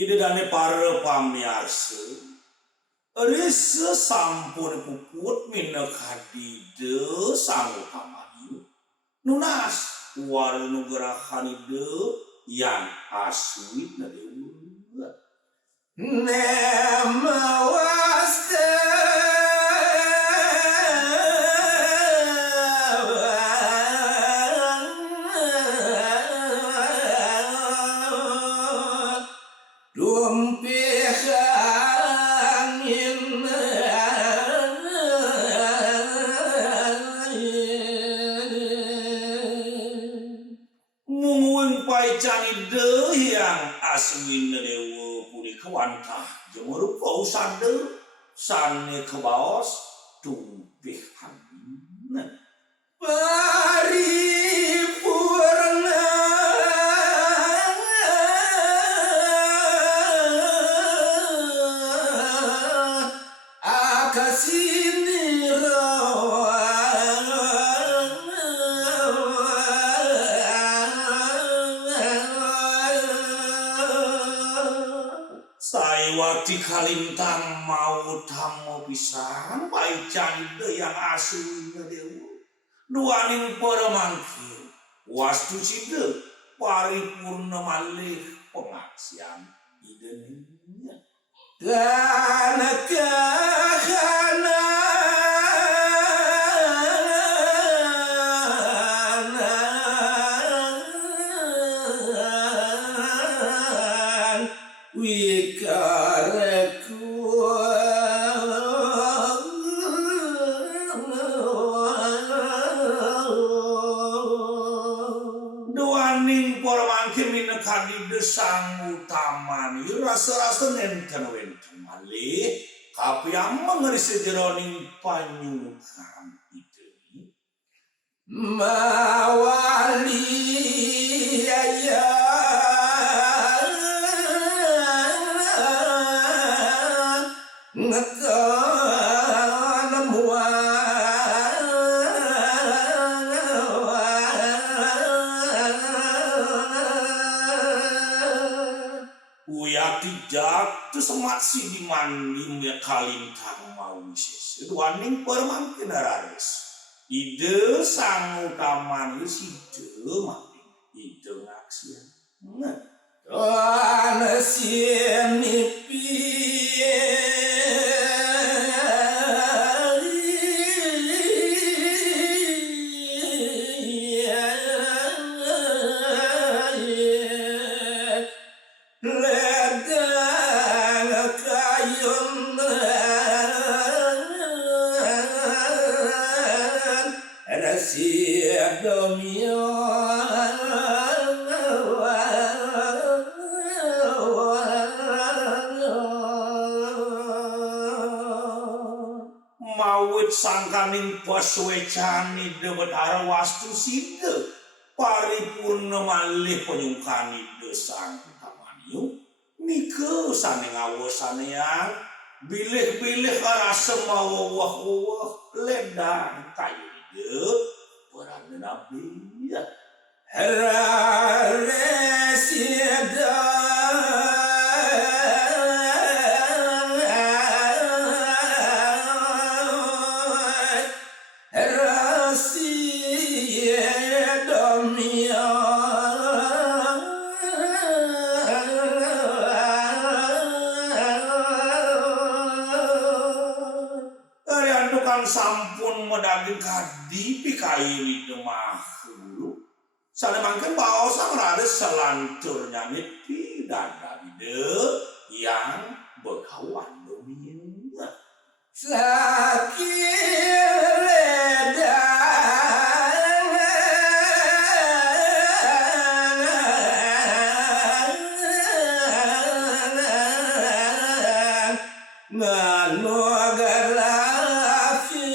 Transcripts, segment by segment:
Ide dane para pamiarsa Risa sampun puput minna kadide sang utamayu nunas wal nugrahanide yang asli na dewa namawaste canide yang aswina dewa punika wantah jemur pausade sane kebaos tumpih angin paripurna akasinira Saiwati kalintang mau tamu pisan pai cande yang aslinya dewa duaning para mangkir wastu cide paripurna malih pengaksian idenya kana kahana doaning para mangke minekani sang utamani rasa-rasa nenten-wenten malih kapiang mengeris jeroning panyukan itu mawali ayah Uyatijak tu semat si dimandi ya kalintang mau sis duaning permangkin araris ide sang utamani side maling ide ngaksian doana sienipi mawit sangkaning paswecani dewedara wastu side paripurna malih penyungkani desang utamaniu nike sane ngawosanean bilih-bilih rasa mawawah-wawah ledang kayu ide perane nabi ya resida sampun medaging kadi pikaini demah dulu sana mangken baosa ngrade selanturnya nyepi dada ide yang bekawan dominnya sakireda nganu garafi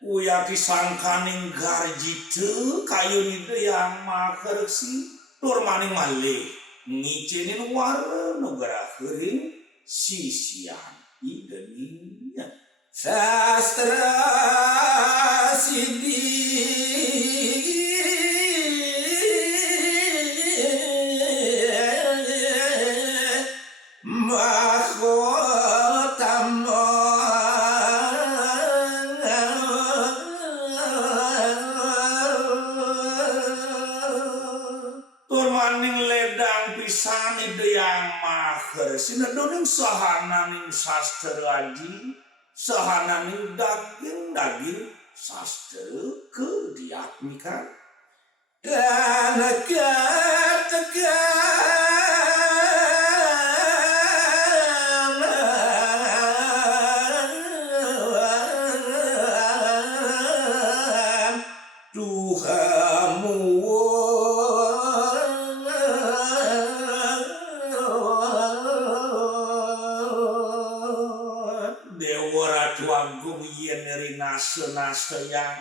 uya disangkaning garji teu kayu yang makersi tur maning malih ngicinin warna negara heureung sisian idenya sastra sidi pisan ide yang maher sinedoning sahananing sastra aji sahananing daging sastra kediatmikan dan nase yang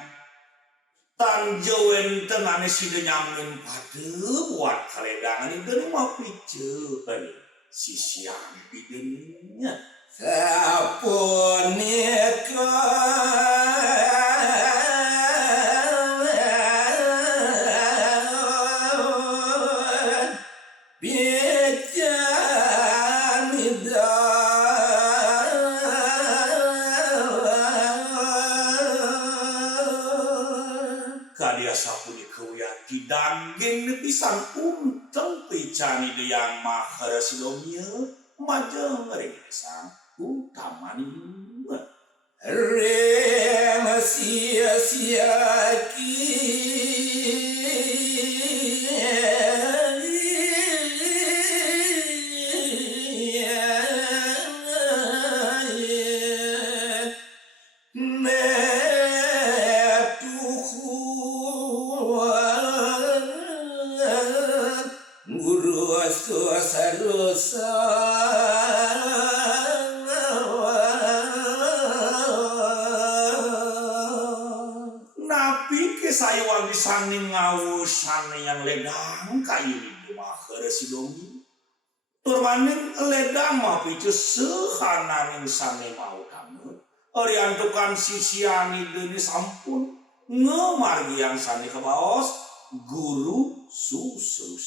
tanjawen tenane sida nyamin pade buat kaledangan itu mah piceun sisian bidenya sapunika daging pisan unteng picani yang mahar sidomia majeng resan utamani rem sia-siaki napi ke sayawang disanding ngawusan yang ledang kayu di mahar sidomi turmaning ledang mah picu sehananing sane mau kamu oriantukan sisiani deuni sampun ngemargi yang sane ke baos guru susu